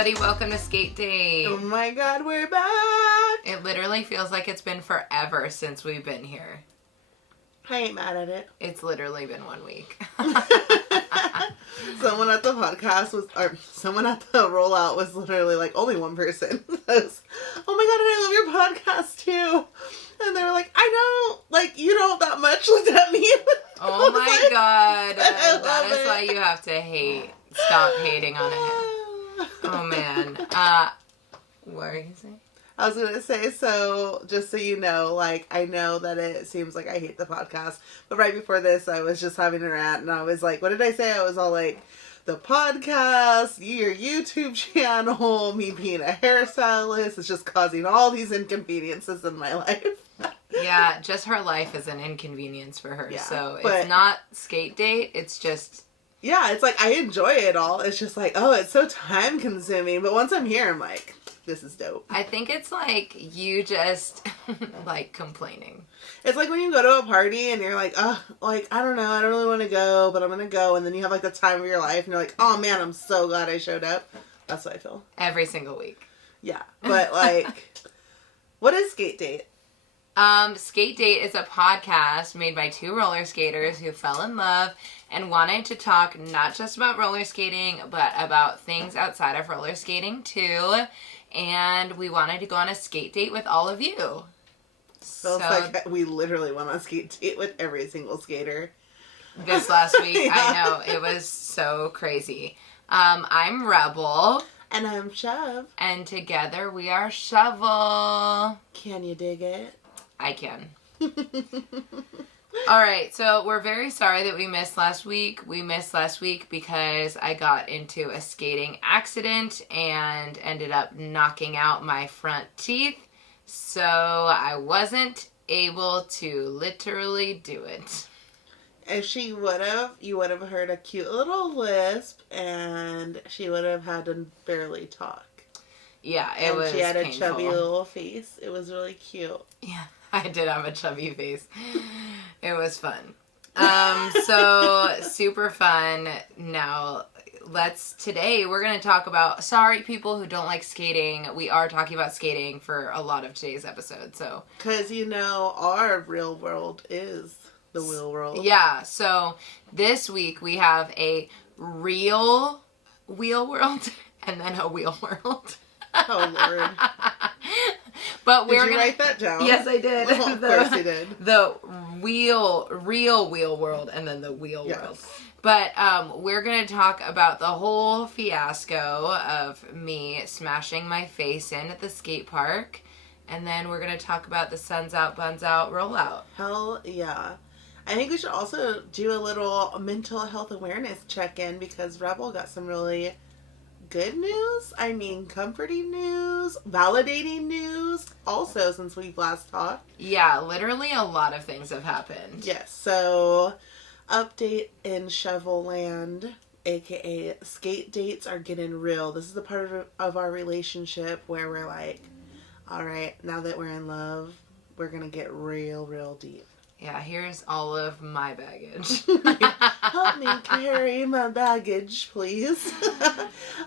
everybody. Welcome to Skate Date. Oh my god, we're back! It literally feels like it's been forever since we've been here. I ain't mad at it. It's literally been 1 week. Someone at the podcast someone at the rollout was literally like, only one person says, oh my god, I love your podcast too. And they were like, I know, like, you don't that much looked at me. Oh my god. That is why you have to hate. Stop hating on it. Oh man. What were you saying? I was going to say, so, just so you know, like, I know that it seems like I hate the podcast, but right before this, I was just having a rant, and I was like, what did I say? I was all like, the podcast, your YouTube channel, me being a hairstylist, is just causing all these inconveniences in my life. Yeah, just her life is an inconvenience for her, yeah, so but it's not Skate Date, it's just... Yeah, it's like, I enjoy it all, it's just like, oh, it's so time-consuming, but once I'm here, I'm like... This is dope. I think it's like you just like complaining. It's like when you go to a party and you're like, oh, like, I don't know, I don't really want to go, but I'm going to go. And then you have like the time of your life and you're like, oh man, I'm so glad I showed up. That's what I feel. Every single week. Yeah. But like, what is Skate Date? Skate Date is a podcast made by two roller skaters who fell in love and wanted to talk not just about roller skating, but about things outside of roller skating too. And we wanted to go on a skate date with all of you. Feels like we literally went on a skate date with every single skater. This last week, Yeah. I know, it was so crazy. I'm Rebel. And I'm Shove. And together we are Shovel. Can you dig it? I can. Alright, so we're very sorry that we missed last week. We missed last week because I got into a skating accident and ended up knocking out my front teeth. So I wasn't able to literally do it. If she would have, you would have heard a cute little lisp and she would have had to barely talk. Yeah, it was she had a painful. chubby little face. It was really cute. Yeah, I did have a chubby face. It was fun. So super fun. Now, today we're going to talk about, sorry people who don't like skating, we are talking about skating for a lot of today's episode, so. Because, you know, our real world is the wheel world. Yeah, so this week we have a real wheel world and then a wheel world. Oh, Lord. But did you write that down? Yes, I did. Well, of course you did. The real wheel world and then the wheel world. But we're going to talk about the whole fiasco of me smashing my face in at the skate park. And then we're going to talk about the Buns Out rollout. Hell yeah. I think we should also do a little mental health awareness check-in because Rebel got some really good news. I mean, comforting news, validating news, also since we've last talked. Yeah, literally a lot of things have happened. Yes, so update in Shovel Land, aka skate dates are getting real. This is the part of our relationship where we're like, all right, now that we're in love, we're gonna get real deep. Yeah, here's all of my baggage. Help me carry my baggage, please.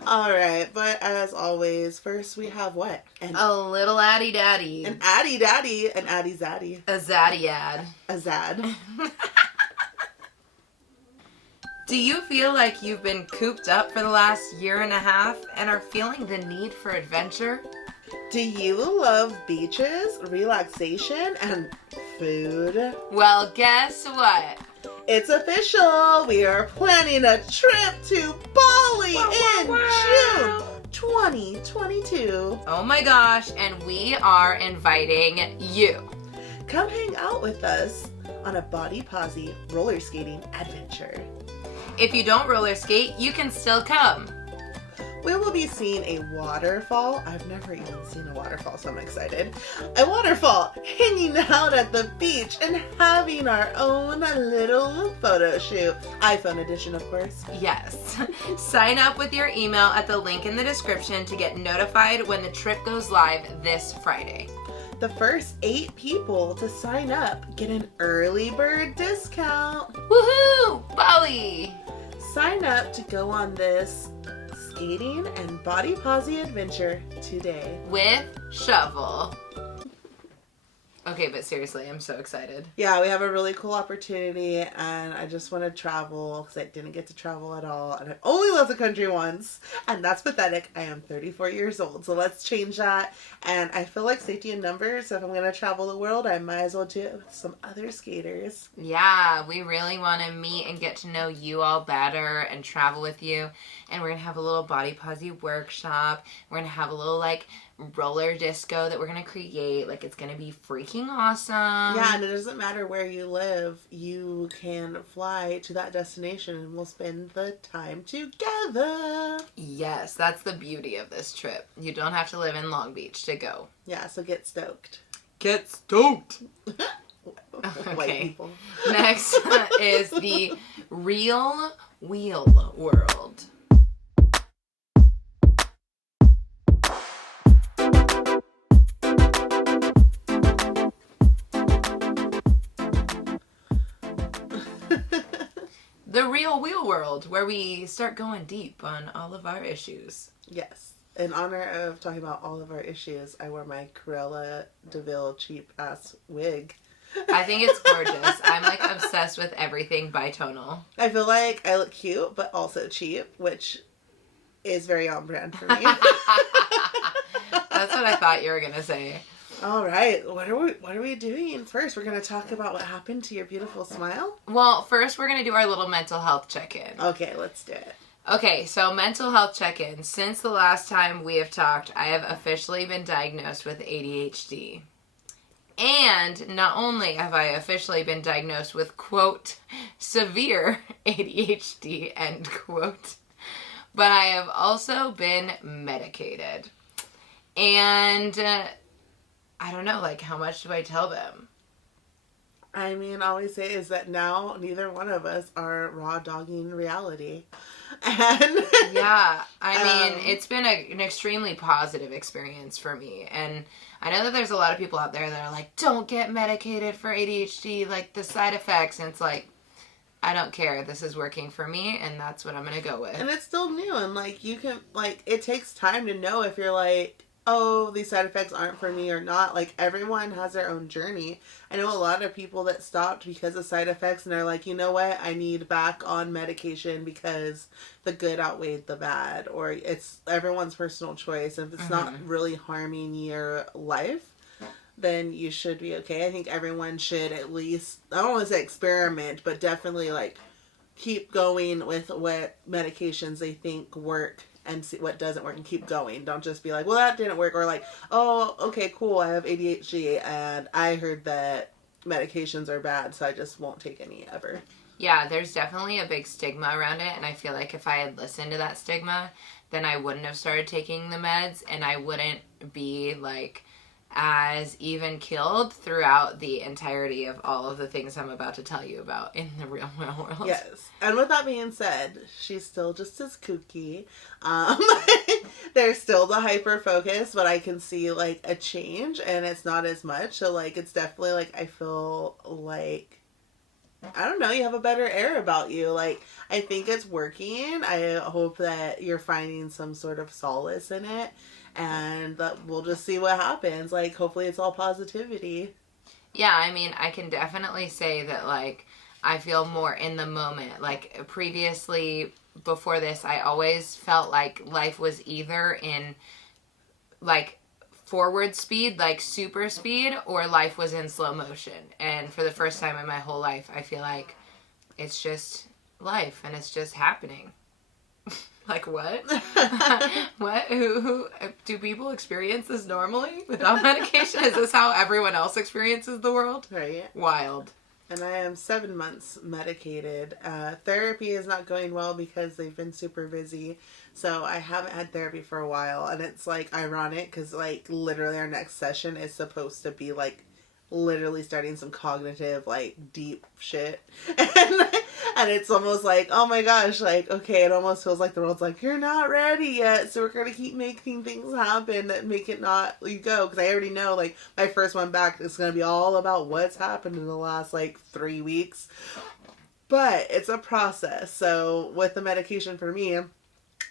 All right, but as always, first we have what? A little Addy Daddy. An Addy Daddy, an Addy Zaddy. A Zaddy ad. A Zad. Do you feel like you've been cooped up for the last year and a half and are feeling the need for adventure? Do you love beaches, relaxation, and food? Well, guess what? It's official! We are planning a trip to Bali in June 2022. Oh my gosh, and we are inviting you. Come hang out with us on a body posy roller skating adventure. If you don't roller skate, you can still come. We will be seeing a waterfall. I've never even seen a waterfall, so I'm excited. A waterfall, hanging out at the beach, and having our own little photo shoot. iPhone edition, of course. Yes. Sign up with your email at the link in the description to get notified when the trip goes live this Friday. The first 8 people to sign up get an early bird discount. Woohoo! Bali! Sign up to go on this skating and body posy adventure today. With Shovel. Okay, but seriously, I'm so excited. Yeah, we have a really cool opportunity, and I just want to travel because I didn't get to travel at all, and I've only left the country once, and that's pathetic. I am 34 years old, so let's change that. And I feel like safety in numbers. So if I'm going to travel the world, I might as well do it with some other skaters. Yeah, we really want to meet and get to know you all better and travel with you. And we're going to have a little body posy workshop. We're going to have a little, like, roller disco that we're going to create. Like, it's going to be freaking awesome. Yeah, and it doesn't matter where you live. You can fly to that destination and we'll spend the time together. Yes, that's the beauty of this trip. You don't have to live in Long Beach to go. Yeah, so get stoked. Get stoked! White people. Next is the Real Wheel World. The Real Wheel World, where we start going deep on all of our issues. Yes. In honor of talking about all of our issues, I wore my Cruella DeVille cheap-ass wig. I think it's gorgeous. I'm, like, obsessed with everything bitonal. I feel like I look cute, but also cheap, which is very on brand for me. That's what I thought you were going to say. All right. What are we doing first? We're going to talk about what happened to your beautiful smile? Well, first we're going to do our little mental health check-in. Okay, let's do it. Okay, so mental health check-in. Since the last time we have talked, I have officially been diagnosed with ADHD. And not only have I officially been diagnosed with, quote, severe ADHD, end quote, but I have also been medicated. And I don't know, like, how much do I tell them? I mean, all we say is that now neither one of us are raw dogging reality. And yeah, I mean, it's been an extremely positive experience for me. And I know that there's a lot of people out there that are like, don't get medicated for ADHD, like the side effects. And it's like, I don't care. This is working for me, and that's what I'm going to go with. And it's still new, and like, you can, like, it takes time to know if you're like, oh, these side effects aren't for me or not. Like, everyone has their own journey. I know a lot of people that stopped because of side effects, and they're like, you know what, I need back on medication because the good outweighed the bad, or it's everyone's personal choice. And if it's not really harming your life, then you should be okay. I think everyone should at least, I don't want to say experiment, but definitely, like, keep going with what medications they think work and see what doesn't work and keep going. Don't just be like, well, that didn't work. Or like, oh, okay, cool, I have ADHD and I heard that medications are bad, so I just won't take any ever. Yeah, there's definitely a big stigma around it, and I feel like if I had listened to that stigma, then I wouldn't have started taking the meds, and I wouldn't be, like, as even killed throughout the entirety of all of the things I'm about to tell you about in the real world. Yes. And with that being said, she's still just as kooky. There's still the hyper focus, but I can see, like, a change, and it's not as much. So, like, it's definitely, like, I feel like, I don't know, you have a better air about you. Like, I think it's working. I hope that you're finding some sort of solace in it. And that we'll just see what happens. Like, hopefully it's all positivity. Yeah, I mean, I can definitely say that, like, I feel more in the moment. Like, previously, before this, I always felt like life was either in, like, forward speed, like super speed, or life was in slow motion. And for the first time in my whole life, I feel like it's just life and it's just happening. Like, what? What? Who do people experience this normally without medication? Is this how everyone else experiences the world? Right. Wild. And I am 7 months medicated. Therapy is not going well because they've been super busy. So I haven't had therapy for a while. And it's, like, ironic because, like, literally our next session is supposed to be, like, literally starting some cognitive, like, deep shit. And it's almost like, oh my gosh, like, okay, it almost feels like the world's like, you're not ready yet, so we're going to keep making things happen that make it not you go. Because I already know, like, my first one back is going to be all about what's happened in the last, like, 3 weeks. But it's a process. So with the medication for me,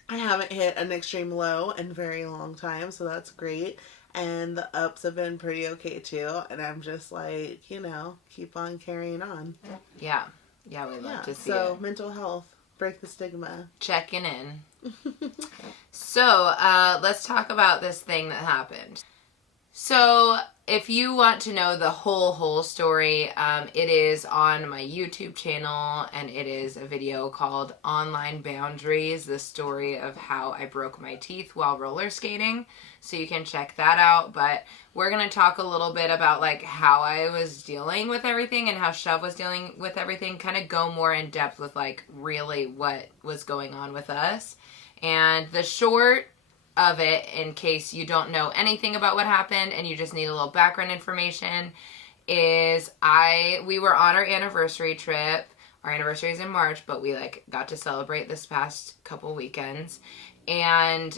I haven't hit an extreme low in a very long time, so that's great. And the ups have been pretty okay too. And I'm just like, keep on carrying on. Yeah. Yeah, we love to see it. So, mental health, break the stigma. Checking in. So, let's talk about this thing that happened. So, if you want to know the whole story, it is on my YouTube channel, and it is a video called Online Boundaries, the story of how I broke my teeth while roller skating. So you can check that out, but we're going to talk a little bit about like how I was dealing with everything and how Shove was dealing with everything, kind of go more in depth with like really what was going on with us. And the short of it, in case you don't know anything about what happened and you just need a little background information, is we were on our anniversary trip. Our anniversary is in March, but we like got to celebrate this past couple weekends. And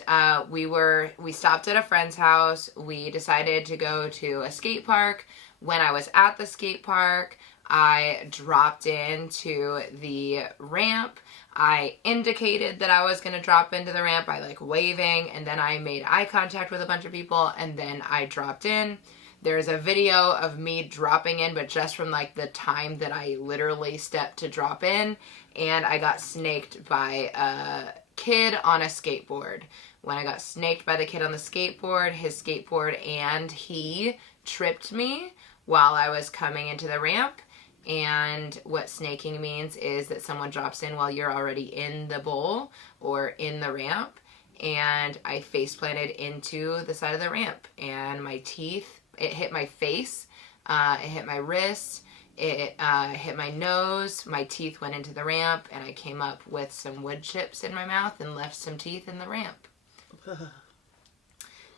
we stopped at a friend's house. We decided to go to a skate park. When I was at the skate park, I dropped into the ramp. I indicated that I was going to drop into the ramp by like waving, and then I made eye contact with a bunch of people, and then I dropped in. There's a video of me dropping in, but just from like the time that I literally stepped to drop in, and I got snaked by a kid on a skateboard. When I got snaked by the kid on the skateboard, his skateboard and he tripped me while I was coming into the ramp. And what snaking means is that someone drops in while you're already in the bowl or in the ramp. And I face planted into the side of the ramp, and my teeth, it hit my face, it hit my wrist, it hit my nose, my teeth went into the ramp, and I came up with some wood chips in my mouth and left some teeth in the ramp.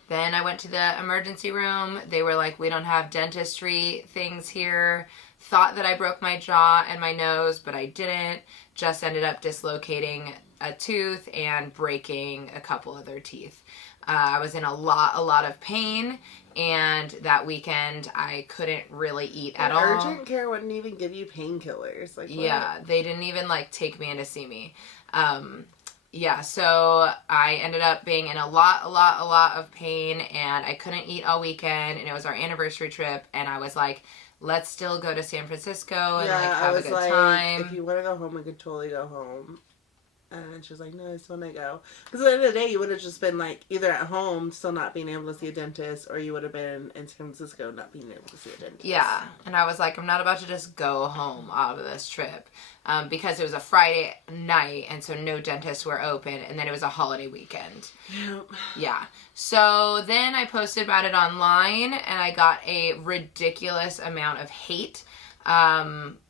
Then I went to the emergency room. They were like, we don't have dentistry things here. Thought that I broke my jaw and my nose, but I didn't. Just ended up dislocating a tooth and breaking a couple other teeth. I was in a lot of pain, and that weekend I couldn't really eat at all. Urgent care wouldn't even give you painkillers. Like, what? Yeah, they didn't even like take me in to see me. Yeah, so I ended up being in a lot of pain, and I couldn't eat all weekend, and it was our anniversary trip, and I was like, let's still go to San Francisco and like have a good time. If you want to go home, we could totally go home. And she was like, no, I just want to go. Because at the end of the day, you would have just been like either at home, still not being able to see a dentist, or you would have been in San Francisco not being able to see a dentist. Yeah, and I was like, I'm not about to just go home out of this trip. Because it was a Friday night, and so no dentists were open, and then it was a holiday weekend. Yep. Yeah. So then I posted about it online, and I got a ridiculous amount of hate.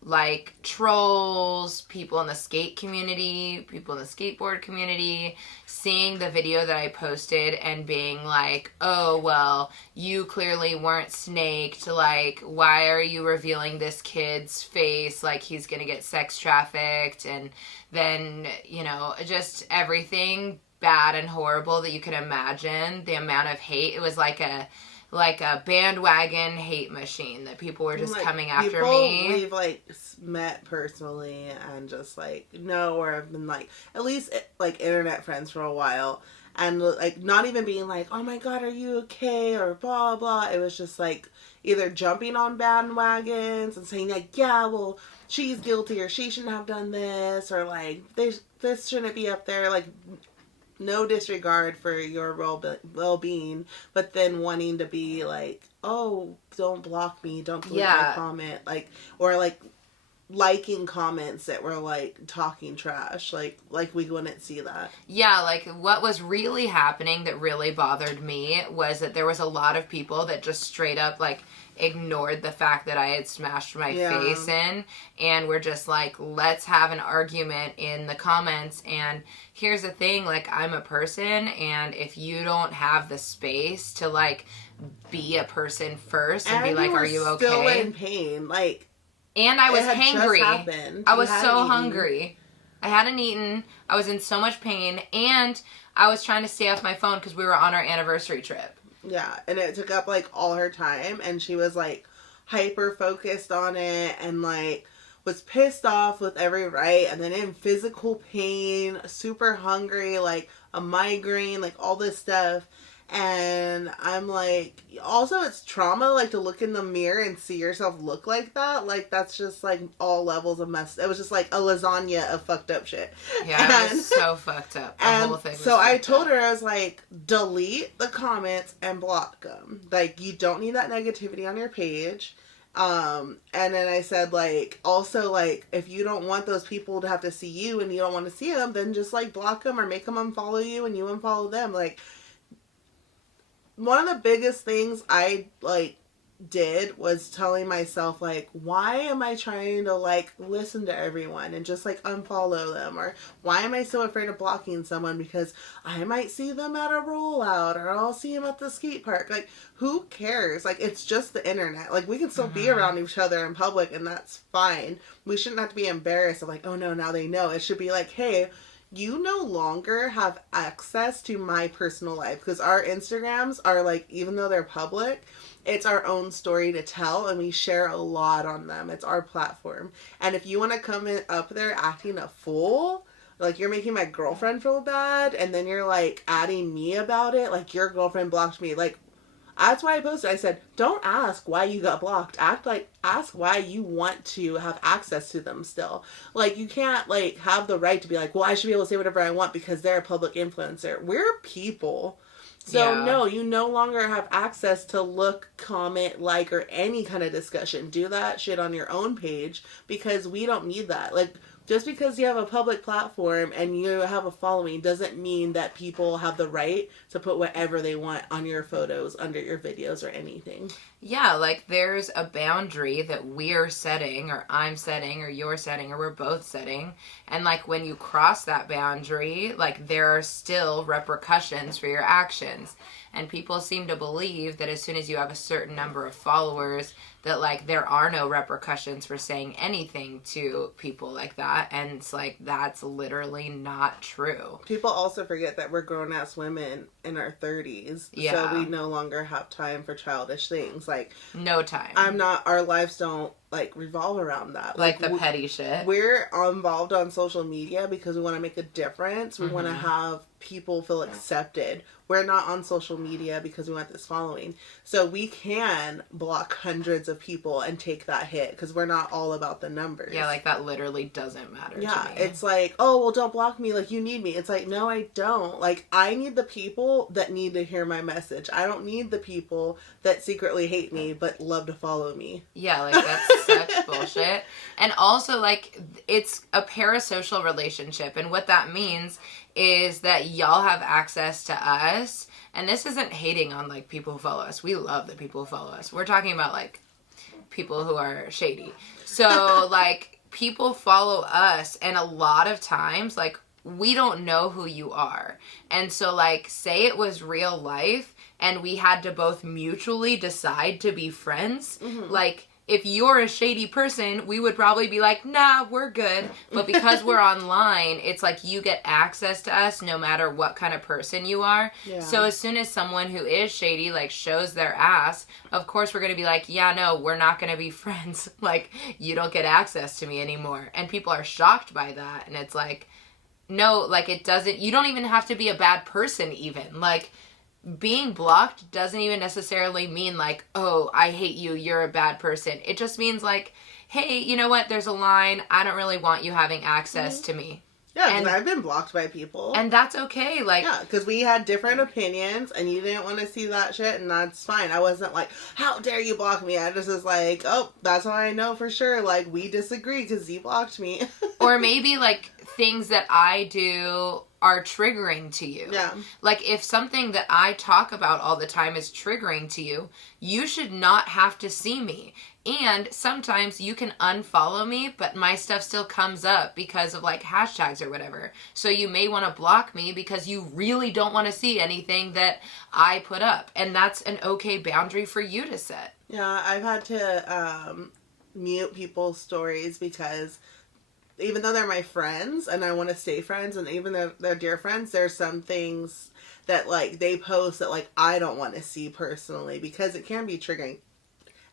Like trolls, people in the skate community, people in the skateboard community, seeing the video that I posted and being like, oh, well, you clearly weren't snaked. Like, why are you revealing this kid's face? Like, he's gonna get sex trafficked. And then, just everything bad and horrible that you could imagine. The amount of hate, it was like a bandwagon hate machine that people were just coming after me. We've met personally and just know or have been at least internet friends for a while, and not even being like, oh my god, are you okay, or blah blah. It was just either jumping on bandwagons and saying yeah, well, she's guilty, or she shouldn't have done this, or this shouldn't be up there, no disregard for your well-being, but then wanting to be oh, don't block me, don't delete my comment, or liking comments that were talking trash, like we wouldn't see that. Yeah, what was really happening that really bothered me was that there was a lot of people that just straight up ignored the fact that I had smashed my face in, and were just let's have an argument in the comments. And here's the thing, I'm a person, and if you don't have the space to be a person first and be are you okay? Still in pain, and I was hangry. I was so hungry. I hadn't eaten. I was in so much pain, and I was trying to stay off my phone because we were on our anniversary trip. Yeah, and it took up all her time, and she was hyper focused on it, and was pissed off with every right, and then in physical pain, super hungry, like a migraine, like all this stuff. And I'm like, also it's trauma, like to look in the mirror and see yourself look like that. Like that's just like all levels of mess. It was just like a lasagna of fucked up shit. Yeah, it was so fucked up. The whole thing was so I told up. her, I was like, delete the comments and block them. Like you don't need that negativity on your page. And then I said, like, also, like, if you don't want those people to have to see you and you don't want to see them, then just, like, block them or make them unfollow you and you unfollow them. Like, one of the biggest things I, like, did was telling myself, like, why am I trying to, like, listen to everyone and just, like, unfollow them? Or why am I so afraid of blocking someone because I might see them at a rollout or I'll see them at the skate park? Like, who cares? Like, it's just the internet. Like, we can still be around each other in public and that's fine. We shouldn't have to be embarrassed of, like, oh no, now they know. It should be like, hey, you no longer have access to my personal life, because our Instagrams are like, even though they're public, it's our own story to tell and we share a lot on them. It's our platform. And if you want to come in up there acting a fool, like you're making my girlfriend feel bad and then you're like adding me about it, like your girlfriend blocked me, like that's why I posted. I said, don't ask why you got blocked. Ask why you want to have access to them still. Like, you can't, like, have the right to be like, well, I should be able to say whatever I want because they're a public influencer. We're people. So, no, you no longer have access to look, comment, like, or any kind of discussion. Do that shit on your own page because we don't need that. Like, just because you have a public platform and you have a following doesn't mean that people have the right to put whatever they want on your photos, under your videos, or anything. Yeah, like there's a boundary that we're setting, or I'm setting, or you're setting, or we're both setting. And like when you cross that boundary, like there are still repercussions for your actions. And people seem to believe that as soon as you have a certain number of followers, that like there are no repercussions for saying anything to people like that. And it's like, that's literally not true. People also forget that we're grown-ass women in our 30s. Yeah. So we no longer have time for childish things. Like, no time. Our lives don't, like, revolve around that. Like the petty shit. We're involved on social media because we want to make a difference. We want to have people feel accepted. We're not on social media because we want this following. So we can block hundreds of people and take that hit because we're not all about the numbers. Yeah, like that literally doesn't matter to me. Yeah, it's like, oh, well, don't block me. Like, you need me. It's like, no, I don't. Like, I need the people that need to hear my message. I don't need the people that secretly hate me but love to follow me. Yeah, like that's such bullshit. And also, like, it's a parasocial relationship. And what that means is that y'all have access to us. And this isn't hating on, like, people who follow us. We love the people who follow us. We're talking about, like, people who are shady. So, like, people follow us. And a lot of times, like, we don't know who you are. And so, like, say it was real life and we had to both mutually decide to be friends. Like, if you're a shady person, we would probably be like, nah, we're good. But because we're online, it's like you get access to us no matter what kind of person you are. Yeah. So as soon as someone who is shady, like, shows their ass, of course we're going to be like, yeah, no, we're not going to be friends. Like, you don't get access to me anymore. And people are shocked by that. And it's like, no, like, it doesn't, you don't even have to be a bad person even. Like, being blocked doesn't even necessarily mean like, oh, I hate you, you're a bad person. It just means like, hey, you know what, there's a line, I don't really want you having access to me. Yeah, and I've been blocked by people. And that's okay. Like, yeah, because we had different opinions and you didn't want to see that shit, and that's fine. I wasn't like, how dare you block me? I just was like, oh, that's how I know for sure. Like, we disagree because you blocked me. Or maybe like things that I do are triggering to you. Yeah. Like, if something that I talk about all the time is triggering to you, you should not have to see me. And sometimes you can unfollow me, but my stuff still comes up because of like hashtags or whatever. So you may want to block me because you really don't want to see anything that I put up. And that's an okay boundary for you to set. Yeah, I've had to mute people's stories because even though they're my friends and I want to stay friends, and even though they're dear friends, there's some things that like they post that like I don't want to see personally because it can be triggering.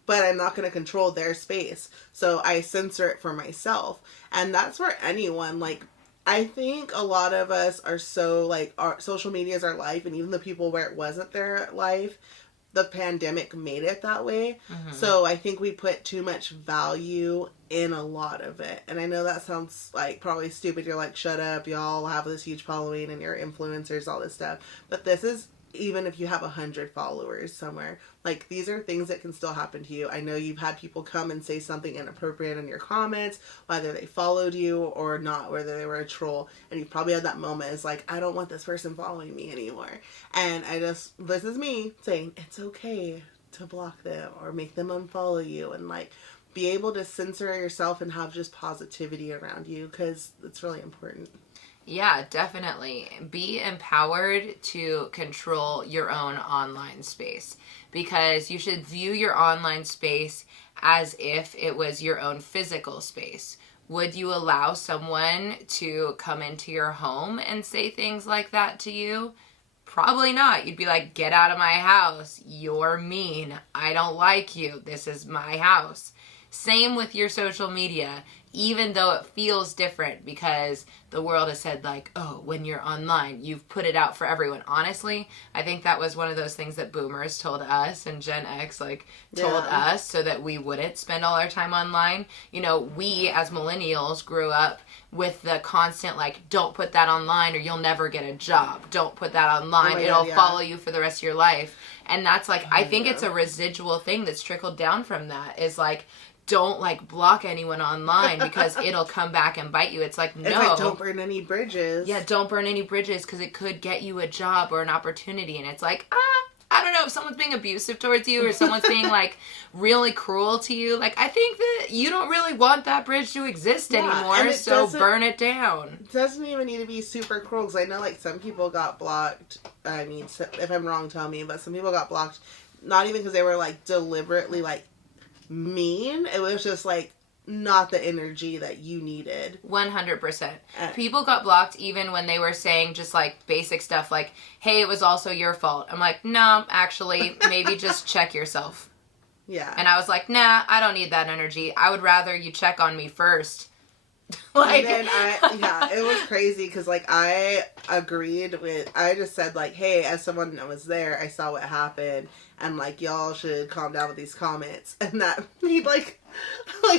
but I'm not going to control their space. So I censor it for myself. And that's for anyone. Like, I think a lot of us are so, like, our social media is our life, and even the people where it wasn't their life, the pandemic made it that way. Mm-hmm. So I think we put too much value in a lot of it. And I know that sounds like probably stupid. You're like, shut up, y'all have this huge following and you're influencers, all this stuff. But this is, even if you have 100 followers somewhere, like, these are things that can still happen to you. I know you've had people come and say something inappropriate in your comments, whether they followed you or not, whether they were a troll, and you probably had that moment. It's like, I don't want this person following me anymore. And this is me saying, it's okay to block them or make them unfollow you, and, like, be able to censor yourself and have just positivity around you, because it's really important. Yeah, definitely. Be empowered to control your own online space, because you should view your online space as if it was your own physical space. Would you allow someone to come into your home and say things like that to you? Probably not. You'd be like, get out of my house. You're mean. I don't like you. This is my house. Same with your social media, even though it feels different because the world has said, like, oh, when you're online, you've put it out for everyone. Honestly, I think that was one of those things that boomers told us and Gen X, like, told us so that we wouldn't spend all our time online. You know, we as millennials grew up with the constant, like, don't put that online or you'll never get a job. Don't put that online. It'll follow you for the rest of your life. And that's, like, I think it's a residual thing that's trickled down from that, is, like, don't, like, block anyone online because it'll come back and bite you. It's like, no. It's like, don't burn any bridges. Yeah, don't burn any bridges because it could get you a job or an opportunity. And it's like, I don't know, if someone's being abusive towards you or someone's being, like, really cruel to you, like, I think that you don't really want that bridge to exist anymore, so burn it down. It doesn't even need to be super cruel, because I know, like, some people got blocked. I mean, if I'm wrong, tell me, but some people got blocked, not even because they were, like, deliberately, like, mean. It was just, like, not the energy that you needed. 100%. People got blocked even when they were saying just, like, basic stuff like, hey, it was also your fault. I'm like, no, actually, maybe just check yourself. Yeah. And I was like, nah, I don't need that energy. I would rather you check on me first. Like, and then it was crazy because, like, I just said, like, hey, as someone that was there, I saw what happened, and, like, y'all should calm down with these comments. And that made, like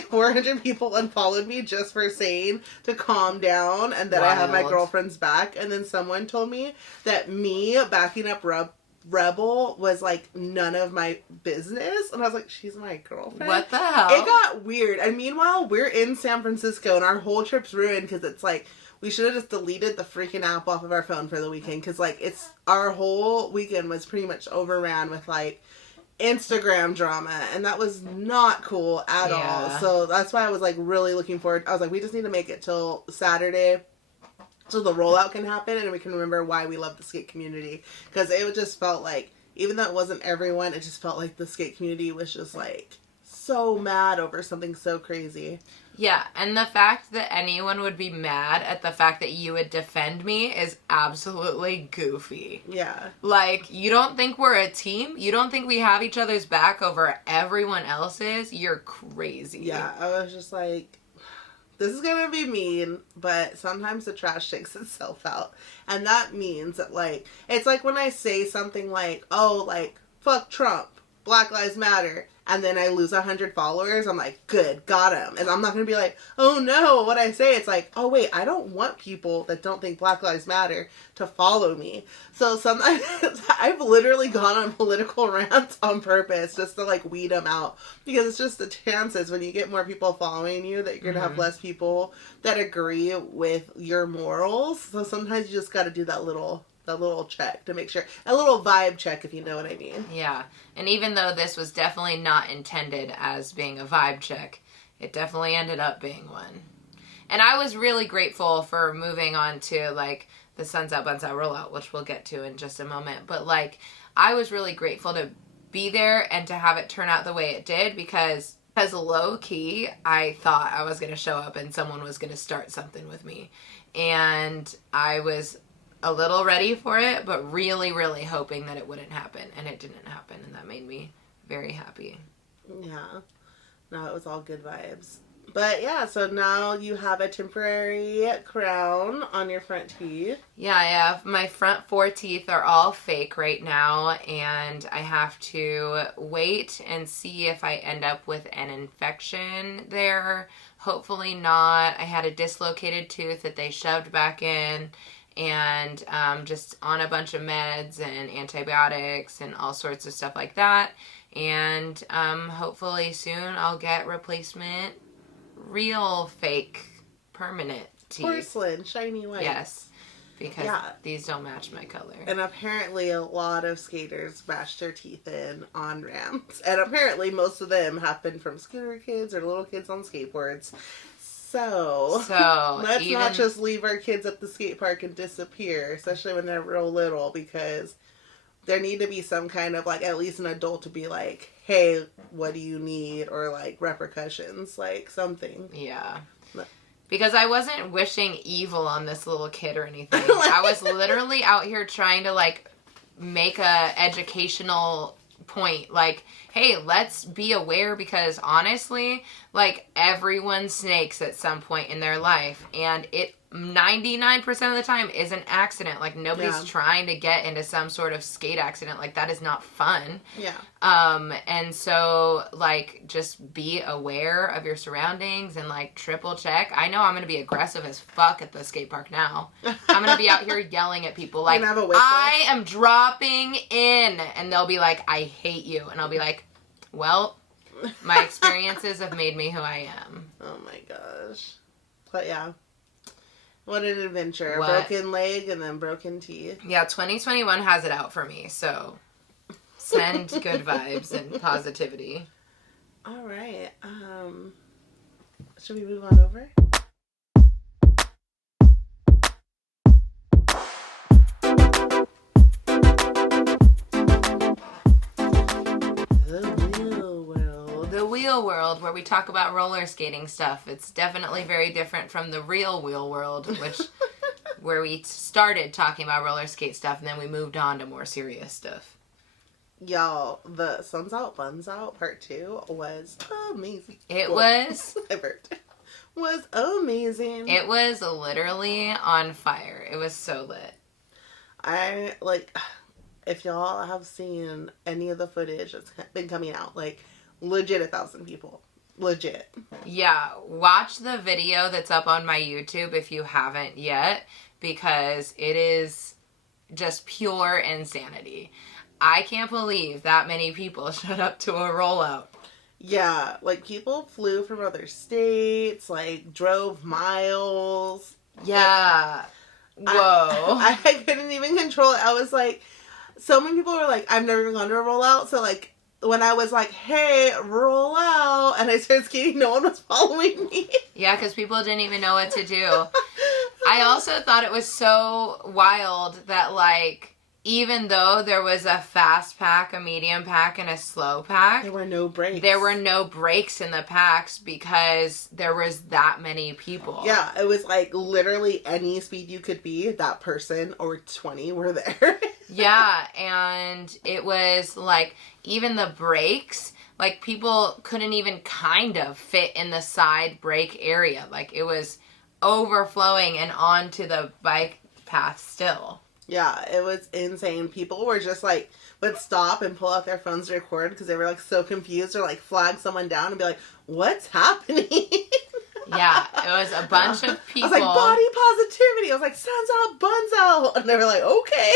400 people unfollowed me just for saying to calm down and that I have my girlfriend's back. And then someone told me that me backing up Rebel was, like, none of my business. And I was like, she's my girlfriend. What the hell? It got weird. And meanwhile, we're in San Francisco and our whole trip's ruined because it's like, we should have just deleted the freaking app off of our phone for the weekend. Because, like, our whole weekend was pretty much overran with, like, Instagram drama. And that was not cool at all. So that's why I was, like, really looking forward. I was like, we just need to make it till Saturday so the rollout can happen and we can remember why we love the skate community. Because it just felt like, even though it wasn't everyone, it just felt like the skate community was just, like, so mad over something so crazy. Yeah, and the fact that anyone would be mad at the fact that you would defend me is absolutely goofy. Yeah. Like, you don't think we're a team? You don't think we have each other's back over everyone else's? You're crazy. Yeah, I was just like, this is gonna be mean, but sometimes the trash takes itself out. And that means that, like, it's like when I say something like, oh, like, fuck Trump, Black Lives Matter, and then I lose 100 followers, I'm like, good, got him. And I'm not going to be like, oh no, what I say, it's like, oh wait, I don't want people that don't think Black Lives Matter to follow me. So sometimes I've literally gone on political rants on purpose just to, like, weed them out. Because it's just the chances when you get more people following you that you're going to have less people that agree with your morals. So sometimes you just got to do that little check to make sure, a little vibe check, if you know what I mean. Yeah, and even though this was definitely not intended as being a vibe check, it definitely ended up being one. And I was really grateful for moving on to, like, the Buns Out rollout, which we'll get to in just a moment. But, like, I was really grateful to be there and to have it turn out the way it did, because as low-key, I thought I was going to show up and someone was going to start something with me. And I was a little ready for it, but really, really hoping that it wouldn't happen, and it didn't happen, and that made me very happy. Yeah. No, it was all good vibes. But yeah, so now you have a temporary crown on your front teeth. Yeah, I have my front 4 teeth are all fake right now, and I have to wait and see if I end up with an infection there. Hopefully not. I had a dislocated tooth that they shoved back in, and just on a bunch of meds and antibiotics and all sorts of stuff like that. And hopefully soon I'll get replacement real fake permanent teeth. Porcelain, shiny white. Yes, because these don't match my color. And apparently a lot of skaters bash their teeth in on ramps. And apparently most of them happen from scooter kids or little kids on skateboards. So let's not just leave our kids at the skate park and disappear, especially when they're real little, because there need to be some kind of, like, at least an adult to be like, hey, what do you need? Or, like, repercussions, like, something. Yeah. Because I wasn't wishing evil on this little kid or anything. I was literally out here trying to, like, make a educational point. Like, hey, let's be aware, because honestly, like, everyone snakes at some point in their life. And it 99% of the time is an accident. Like, nobody's trying to get into some sort of skate accident. Like, that is not fun. Yeah. And so, like, just be aware of your surroundings and, like, triple check. I know I'm going to be aggressive as fuck at the skate park now. I'm going to be out here yelling at people like, I am dropping in. And they'll be like, I hate you. And I'll be like, well, my experiences have made me who I am. Oh my gosh. But yeah. What an adventure. What? Broken leg and then broken teeth. Yeah, 2021 has it out for me, so send good vibes and positivity. All right. Should we move on over? The wheel world, where we talk about roller skating stuff. It's definitely very different from the real wheel world, which where we started talking about roller skate stuff and then we moved on to more serious stuff. Y'all, the Sun's Out, Buns Out Part 2 was amazing. It was amazing. It was literally on fire. It was so lit. If y'all have seen any of the footage that's been coming out, like, legit 1,000 people. Legit. Yeah, watch the video that's up on my YouTube if you haven't yet, because it is just pure insanity. I can't believe that many people showed up to a rollout. Yeah, like, people flew from other states, like, drove miles. Yeah. Whoa. I couldn't even control it. I was like, so many people were like, I've never even gone to a rollout, so, like, when I was like, hey, roll out, and I started skating, no one was following me. Yeah, because people didn't even know what to do. I also thought it was so wild that, like, even though there was a fast pack, a medium pack, and a slow pack, there were no breaks. There were no breaks in the packs because there was that many people. Yeah, it was like literally any speed you could be, that person or 20 were there. Yeah, and it was like, even the breaks, like, people couldn't even kind of fit in the side break area. Like, it was overflowing and onto the bike path still. Yeah, it was insane. People were just like, would stop and pull out their phones to record because they were like so confused, or like flag someone down and be like, what's happening? Yeah, it was a bunch of people. I was like, body positivity. I was like, Sun's Out, Buns Out. And they were like, okay.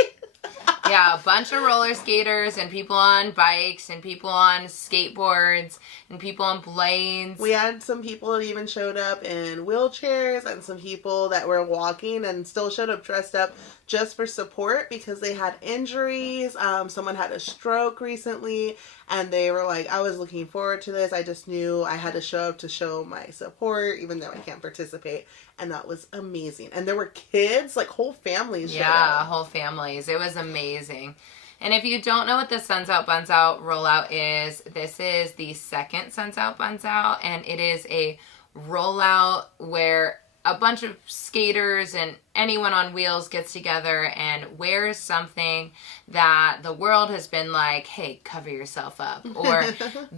Yeah, a bunch of roller skaters and people on bikes and people on skateboards and people on blades. We had some people that even showed up in wheelchairs and some people that were walking and still showed up dressed up just for support because they had injuries. Someone had a stroke recently and they were like, I was looking forward to this. I just knew I had to show up to show my support even though I can't participate. And that was amazing. And there were kids, like whole families showed up. Yeah, whole families. It was amazing. And if you don't know what the Sun's Out, Buns Out rollout is, this is the second Sun's Out, Buns Out. And it is a rollout where a bunch of skaters and anyone on wheels gets together and wears something that the world has been like, hey, cover yourself up. Or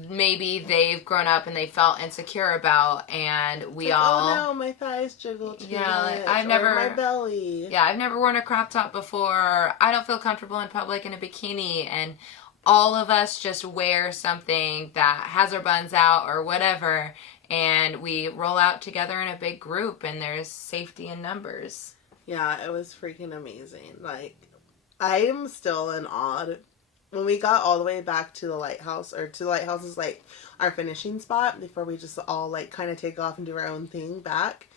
maybe they've grown up and they felt insecure about, and we all... oh no, my thighs jiggle too much. Like, I've never... my belly. Yeah, I've never worn a crop top before. I don't feel comfortable in public in a bikini. And all of us just wear something that has our buns out or whatever, and we roll out together in a big group, and there's safety in numbers. Yeah, it was freaking amazing. Like, I am still in awe. When we got all the way back to the lighthouse, or to the lighthouse is like our finishing spot before we just all like kind of take off and do our own thing back,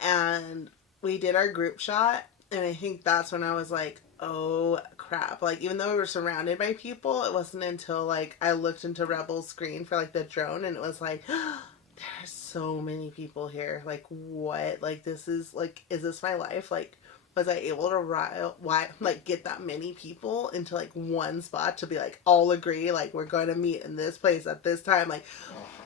and we did our group shot, and I think that's when I was like, oh crap. Like, even though we were surrounded by people, it wasn't until like I looked into Rebel's screen for like the drone, and it was like, there's so many people here. Like, what? Like, this is, like, is this my life? Like, was I able to get that many people into, like, one spot to be, like, all agree, like, we're going to meet in this place at this time? Like,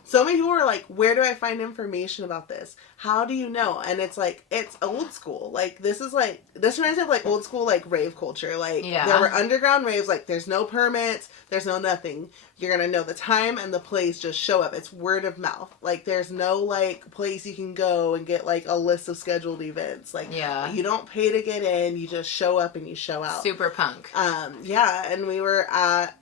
so many people were like, where do I find information about this? How do you know? And it's, like, it's old school. Like, this reminds me of, like, old school, like, rave culture. Like, there were underground raves. Like, there's no permits. There's no nothing. You're going to know the time and the place, just show up. It's word of mouth. Like, there's no, like, place you can go and get, like, a list of scheduled events. Like, you don't pay to get in. You just show up and you show out. Super punk. And we were at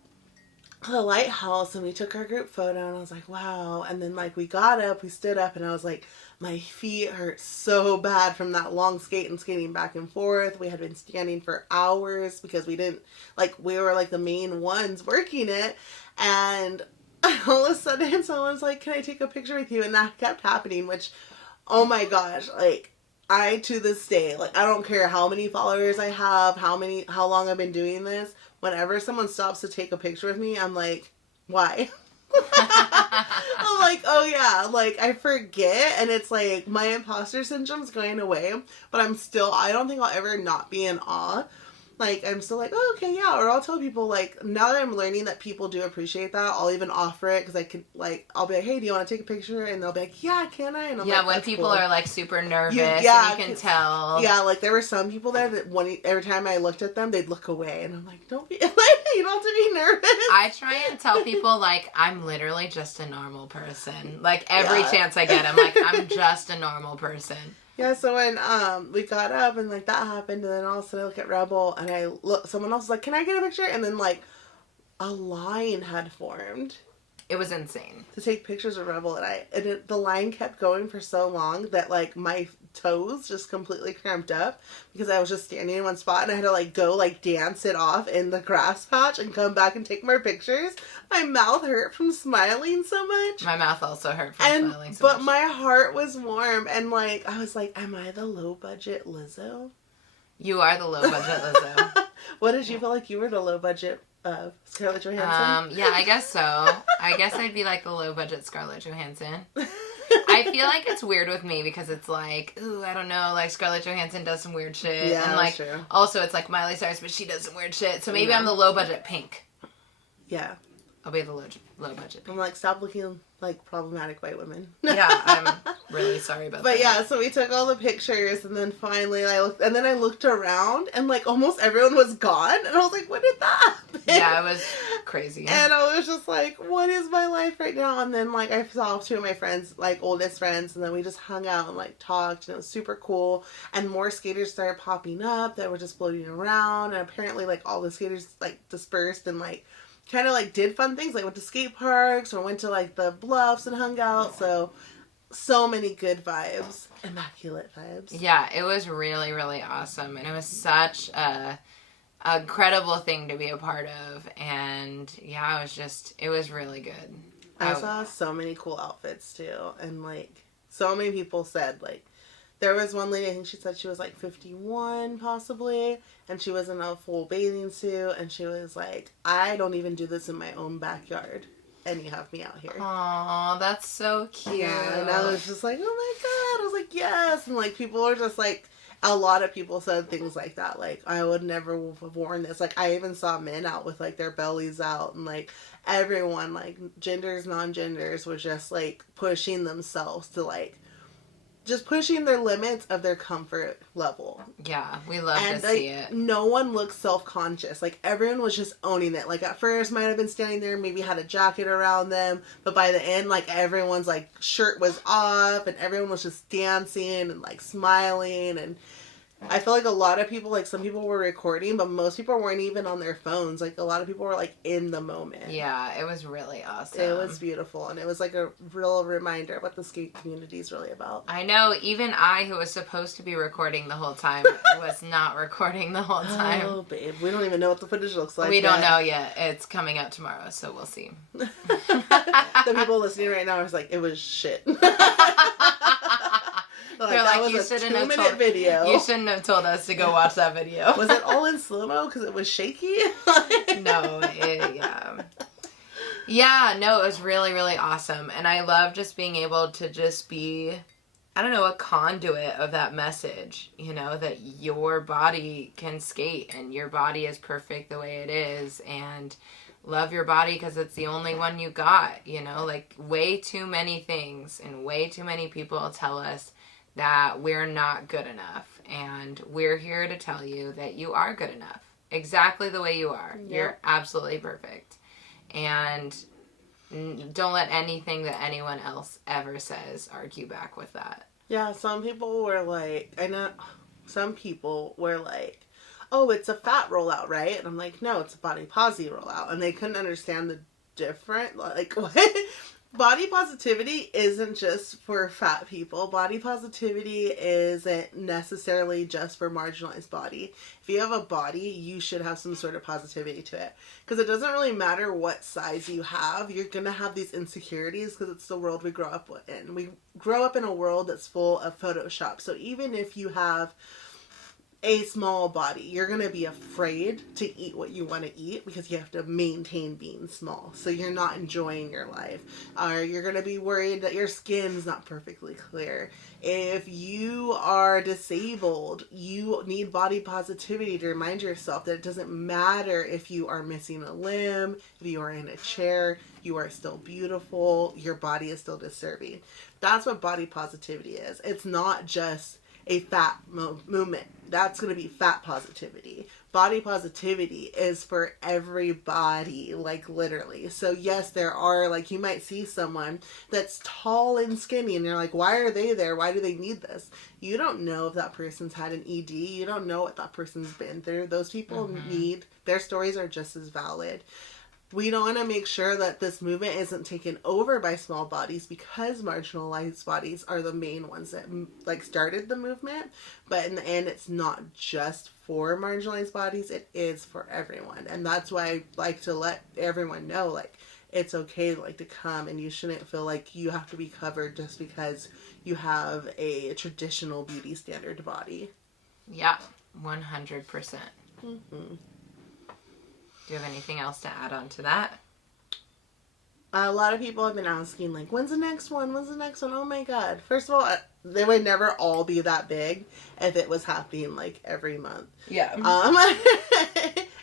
the lighthouse, and we took our group photo, and I was like, wow. And then, like, we got up, we stood up, and I was like, my feet hurt so bad from that long skating back and forth. We had been standing for hours because we were like the main ones working it. And all of a sudden someone's like, can I take a picture with you? And that kept happening, which, oh my gosh, like, I, to this day, like, I don't care how many followers I have, how long I've been doing this, whenever someone stops to take a picture with me, I'm like, why? I'm like, oh yeah, like, I forget, and it's like, my imposter syndrome's going away, but I don't think I'll ever not be in awe. Like, I'm still like, oh, okay, yeah. Or I'll tell people, like, now that I'm learning that people do appreciate that, I'll even offer it, because I can, like, I'll be like, hey, do you want to take a picture? And they'll be like, yeah, can I? And I'm like, when people are, like, super nervous, and you can tell. Yeah, like, there were some people there that every time I looked at them, they'd look away, and I'm like, don't be, like, you don't have to be nervous. I try and tell people, like, I'm literally just a normal person. Like, every chance I get, I'm like, I'm just a normal person. Yeah, so when we got up and, like, that happened, and then all of a sudden I look at Rebel, and someone else was like, can I get a picture? And then, like, a line had formed. It was insane. To take pictures of Rebel, and the line kept going for so long that, like, my toes just completely cramped up because I was just standing in one spot, and I had to, like, go, like, dance it off in the grass patch and come back and take more pictures. My mouth hurt from smiling so much. My mouth also hurt from smiling so much. But my heart was warm, and, like, I was like, am I the low-budget Lizzo? You are the low-budget Lizzo. What did you feel like you were the low-budget Scarlett Johansson? Yeah, I guess so. I guess I'd be like the low-budget Scarlett Johansson. I feel like it's weird with me because it's like, ooh, I don't know, like Scarlett Johansson does some weird shit. Yeah, and like, true. Also it's like Miley Cyrus, but she does some weird shit. So maybe I'm the low-budget Pink. Yeah. I'll be the low-budget Pink. I'm like, stop looking like problematic white women. Yeah, I'm really sorry about that. But yeah, so we took all the pictures, and then finally I looked around, and like almost everyone was gone, and I was like, when did that happen? Yeah, it was crazy. And I was just like, what is my life right now? And then like I saw two of my friends, like oldest friends, and then we just hung out and like talked, and it was super cool. And more skaters started popping up that were just floating around, and apparently like all the skaters like dispersed and like kind of like did fun things, like went to skate parks or went to like the bluffs and hung out. So many good vibes, immaculate vibes. Yeah, it was really, really awesome, and it was such a incredible thing to be a part of. And yeah, it was really good. I saw so many cool outfits too, and like so many people said, like, there was one lady, I think she said she was like 51 possibly, and she was in a full bathing suit, and she was like, I don't even do this in my own backyard, and you have me out here. Aw, that's so cute. Yeah, and I was just like, oh my god, I was like, yes, and like people are just like, a lot of people said things like that, like, I would never have worn this. Like, I even saw men out with like their bellies out, and like everyone, like genders, non-genders, was just like pushing themselves to like just pushing their limits of their comfort level. Yeah, we love and to see it. No one looked self-conscious. Like, everyone was just owning it. Like, at first might have been standing there, maybe had a jacket around them, but by the end, like, everyone's, like, shirt was off, and everyone was just dancing and, like, smiling, and I feel like a lot of people, like, some people were recording, but most people weren't even on their phones. Like, a lot of people were, like, in the moment. Yeah, it was really awesome. It was beautiful, and it was, like, a real reminder of what the skate community is really about. I know, even I, who was supposed to be recording the whole time, was not recording the whole time. Oh, babe, we don't even know what the footage looks like We don't know yet. It's coming out tomorrow, so we'll see. The people listening right now are like, it was shit. Like, they're that like, was a 2-minute video. You shouldn't have told us to go watch that video. Was it all in slow-mo because it was shaky? No, yeah. Yeah, no, it was really, really awesome. And I love just being able to just be, I don't know, a conduit of that message, you know, that your body can skate and your body is perfect the way it is, and love your body because it's the only one you got, you know, like, way too many things and way too many people tell us that we're not good enough, and we're here to tell you that you are good enough, exactly the way you are. Yep. You're absolutely perfect, and don't let anything that anyone else ever says argue back with that. Yeah, some people were like, some people were like, oh, it's a fat rollout, right? And I'm like, no, it's a body positive rollout, and they couldn't understand the difference. Like, what? Body positivity isn't just for fat people. Body positivity isn't necessarily just for marginalized body. If you have a body, you should have some sort of positivity to it. Because it doesn't really matter what size you have. You're going to have these insecurities because it's the world we grow up in. We grow up in a world that's full of Photoshop. So even if you have a small body, you're going to be afraid to eat what you want to eat because you have to maintain being small. So you're not enjoying your life. Or you're going to be worried that your skin's not perfectly clear. If you are disabled, you need body positivity to remind yourself that it doesn't matter if you are missing a limb, if you are in a chair, you are still beautiful, your body is still deserving. That's what body positivity is. It's not just a fat movement. That's going to be fat positivity. Body positivity is for everybody, like, literally. So yes, there are, like, you might see someone that's tall and skinny and you're like, why are they there? Why do they need this? You don't know if that person's had an ED. You don't know what that person's been through. Those people need, their stories are just as valid. We don't want to make sure that this movement isn't taken over by small bodies because marginalized bodies are the main ones that, like, started the movement. But in the end, it's not just for marginalized bodies. It is for everyone. And that's why I like to let everyone know, like, it's okay, like, to come, and you shouldn't feel like you have to be covered just because you have a traditional beauty standard body. Yeah, 100%. Mm-hmm. Do you have anything else to add on to that? A lot of people have been asking, like, when's the next one? When's the next one? Oh my God. First of all, they would never all be that big if it was happening, like, every month. Yeah.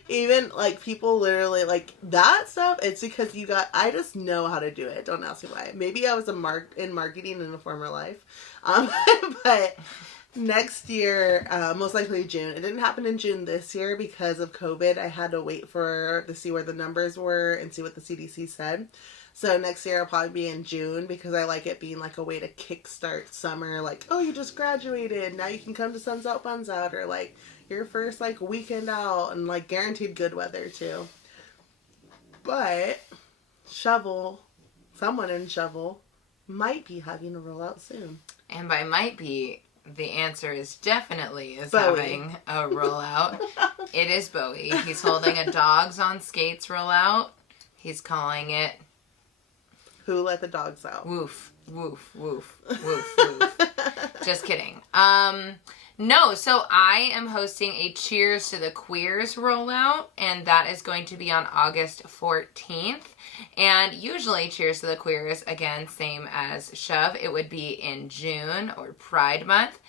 Even, like, people literally, like, that stuff, it's because I just know how to do it. Don't ask me why. Maybe I was in marketing in a former life. But next year, most likely June. It didn't happen in June this year because of COVID. I had to wait to see where the numbers were and see what the CDC said. So next year I'll probably be in June because I like it being like a way to kickstart summer. Like, oh, you just graduated. Now you can come to Buns Out, or like your first like weekend out, and like guaranteed good weather too. But someone in Shovel might be having a rollout soon. And by might be, the answer is definitely Bowie. Having a rollout. It is Bowie. He's holding a Dogs on Skates rollout. He's calling it Who Let the Dogs Out? Woof, woof, woof, woof, woof. Just kidding. No, so I am hosting a Cheers to the Queers rollout, and that is going to be on August 14th. And usually Cheers to the Queers, again, same as Shove, it would be in June or Pride Month.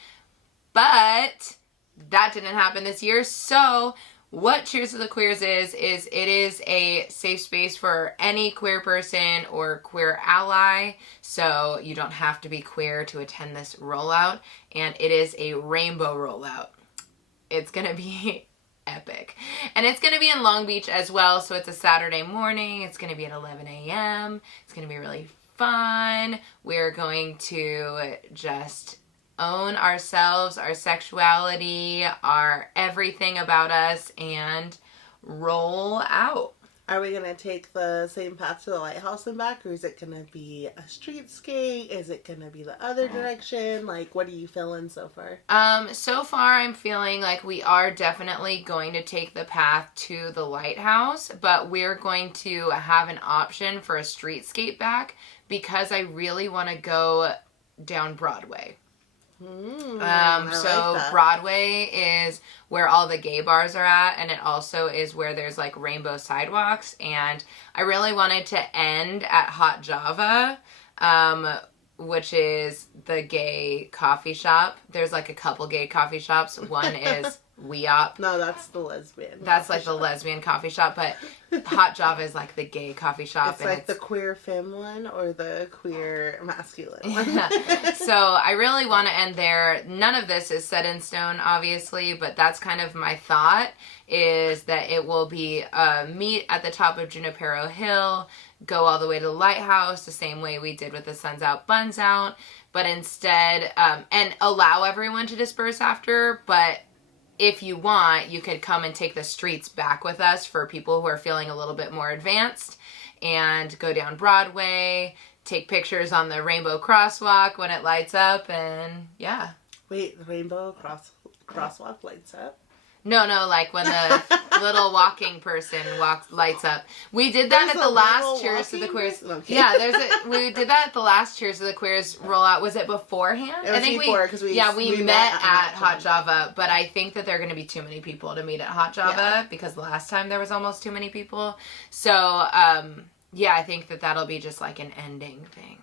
But that didn't happen this year, so what Cheers to the Queers is it is a safe space for any queer person or queer ally. So you don't have to be queer to attend this rollout. And it is a rainbow rollout. It's going to be epic. And it's going to be in Long Beach as well. So it's a Saturday morning. It's going to be at 11 a.m. It's going to be really fun. We're going to just own ourselves, our sexuality, our everything about us, and roll out. Are we going to take the same path to the lighthouse and back, or is it going to be a street skate? Is it going to be the other direction? Like, what are you feeling so far? So far I'm feeling like we are definitely going to take the path to the lighthouse, but we're going to have an option for a street skate back because I really want to go down Broadway. So like Broadway is where all the gay bars are at, and it also is where there's like rainbow sidewalks, and I really wanted to end at Hot Java, which is the gay coffee shop. There's like a couple gay coffee shops. One is Weop. No, that's the lesbian. That's like the lesbian coffee shop, but Hot Java is like the gay coffee shop. It's like the queer femme one or the queer masculine one. Yeah. So I really want to end there. None of this is set in stone, obviously, but that's kind of my thought, is that it will be meet at the top of Junipero Hill, go all the way to the lighthouse, the same way we did with the Buns Out, Buns Out, but instead, and allow everyone to disperse after, but if you want, you could come and take the streets back with us for people who are feeling a little bit more advanced, and go down Broadway, take pictures on the rainbow crosswalk when it lights up, and yeah. Wait, the rainbow crosswalk lights up? No, like when the little walking person lights up. We did that at the last Cheers to the Queers. Okay. Yeah, we did that at the last Cheers to the Queers rollout. Was it beforehand? It was before, because we met at Hot Java, but I think that there are going to be too many people to meet at Hot Java because last time there was almost too many people. So, yeah, I think that that'll be just like an ending thing.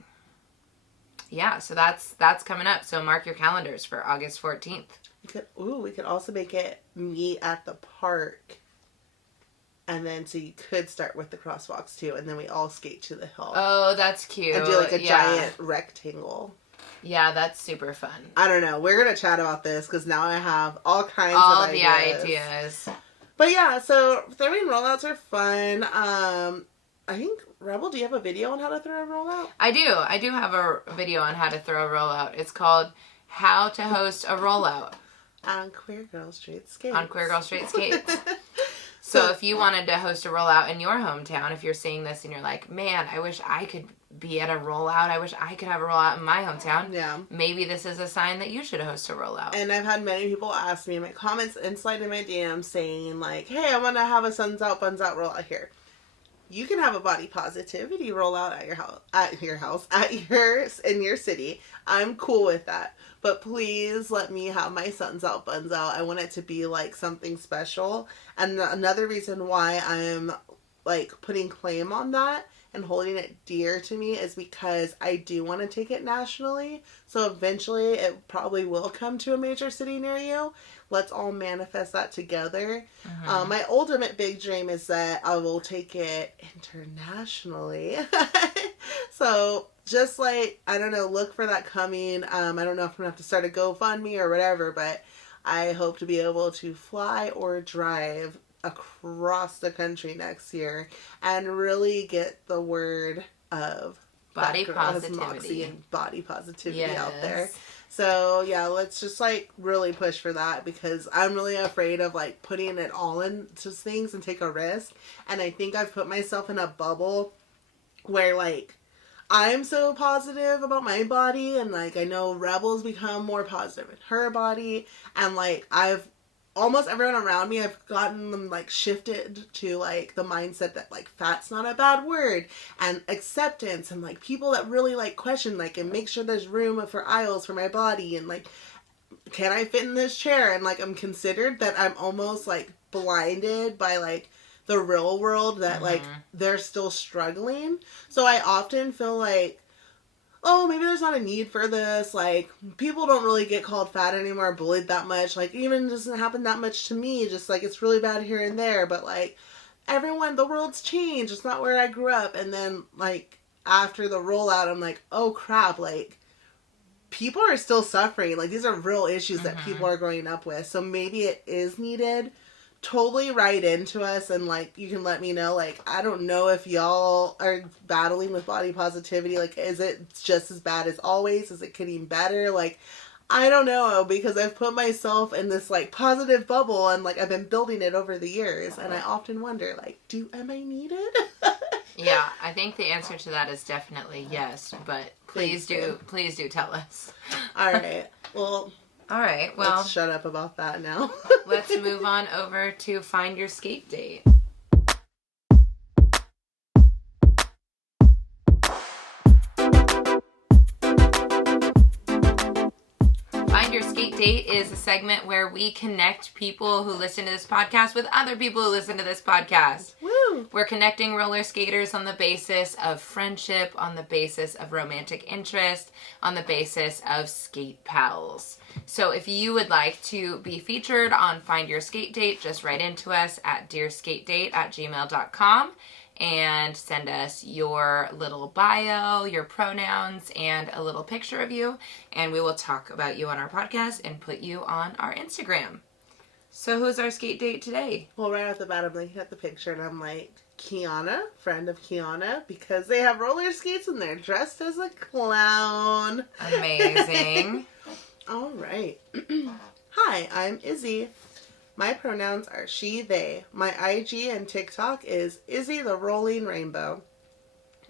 Yeah, so that's coming up. So mark your calendars for August 14th. We could also make it meet at the park, and then so you could start with the crosswalks too, and then we all skate to the hill. Oh, that's cute. And do like a giant rectangle. Yeah, that's super fun. I don't know. We're gonna chat about this because now I have all kinds of ideas. But yeah, so throwing rollouts are fun. I think, Rebel, do you have a video on how to throw a rollout? I do have a video on how to throw a rollout. It's called How to Host a Rollout. On Queer Girl Straight Skates. On Queer Girl Straight Skates. So if you wanted to host a rollout in your hometown, if you're seeing this and you're like, man, I wish I could be at a rollout. I wish I could have a rollout in my hometown. Yeah. Maybe this is a sign that you should host a rollout. And I've had many people ask me in my comments and slide in my DMs saying like, hey, I want to have a Buns Out, Buns Out rollout here. You can have a body positivity rollout at in your city. I'm cool with that. But please let me have my Buns Out, Buns Out. I want it to be like something special. And another reason why I'm like putting claim on that and holding it dear to me is because I do want to take it nationally. So eventually it probably will come to a major city near you. Let's all manifest that together. Mm-hmm. My ultimate big dream is that I will take it internationally. So just like, I don't know, look for that coming. I don't know if I'm going to have to start a GoFundMe or whatever, but I hope to be able to fly or drive across the country next year and really get the word of body positivity and body positivity out there. So yeah, let's just like really push for that because I'm really afraid of like putting it all into things and take a risk. And I think I've put myself in a bubble where like I'm so positive about my body, and like I know Rebel's become more positive in her body, and like I've almost everyone around me, I've gotten them like shifted to like the mindset that like fat's not a bad word, and acceptance, and like people that really like question like and make sure there's room for aisles for my body, and like can I fit in this chair, and like I'm considered that I'm almost like blinded by like the real world that like they're still struggling. So I often feel like oh, maybe there's not a need for this. Like, people don't really get called fat anymore, bullied that much. Like, even doesn't happen that much to me. Just, like, it's really bad here and there. But, like, everyone, the world's changed. It's not where I grew up. And then, like, after the rollout, I'm like, oh, crap. Like, people are still suffering. Like, these are real issues that people are growing up with. So maybe it is needed. Totally write into us, and like you can let me know. Like, I don't know if y'all are battling with body positivity. Like, is it just as bad as always? Is it getting better? Like, I don't know, because I've put myself in this like positive bubble, and like I've been building it over the years, and I often wonder, like, am I needed? Yeah, I think the answer to that is definitely yes, but please do tell us. All right. Well, all right, well, let's shut up about that now. Let's move on over to Find Your Skate Date. Find Your Skate Date is a segment where we connect people who listen to this podcast with other people who listen to this podcast. Woo! We're connecting roller skaters on the basis of friendship, on the basis of romantic interest, on the basis of skate pals. So if you would like to be featured on Find Your Skate Date, just write into us at dearskatedate@gmail.com and send us your little bio, your pronouns, and a little picture of you, and we will talk about you on our podcast and put you on our Instagram. So who's our skate date today? Well, right off the bat, I'm looking at the picture and I'm like, Kiana, friend of Kiana, because they have roller skates and they're dressed as a clown. Amazing. All right. Hi, I'm Izzy. My pronouns are she, they. My IG and TikTok is Izzy the Rolling Rainbow.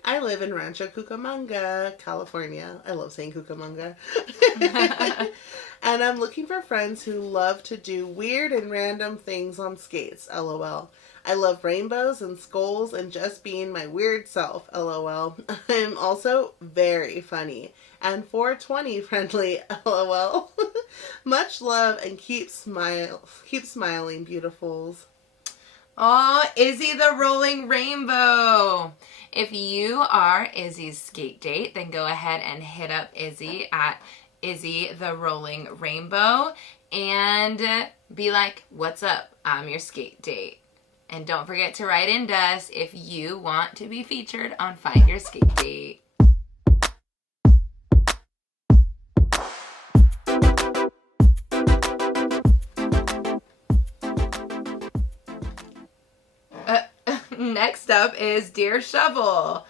I live in Rancho Cucamonga, California. I love saying Cucamonga. And I'm looking for friends who love to do weird and random things on skates, LOL. I love rainbows and skulls and just being my weird self, LOL. I'm also very funny and 420 friendly, LOL. Much love and keep smiling, beautifuls. Oh, Izzy the Rolling Rainbow. If you are Izzy's skate date, then go ahead and hit up Izzy at Izzy the Rolling Rainbow and be like, what's up? I'm your skate date. And don't forget to write into us if you want to be featured on Find Your Skate Date. Next up is Dear Shovel.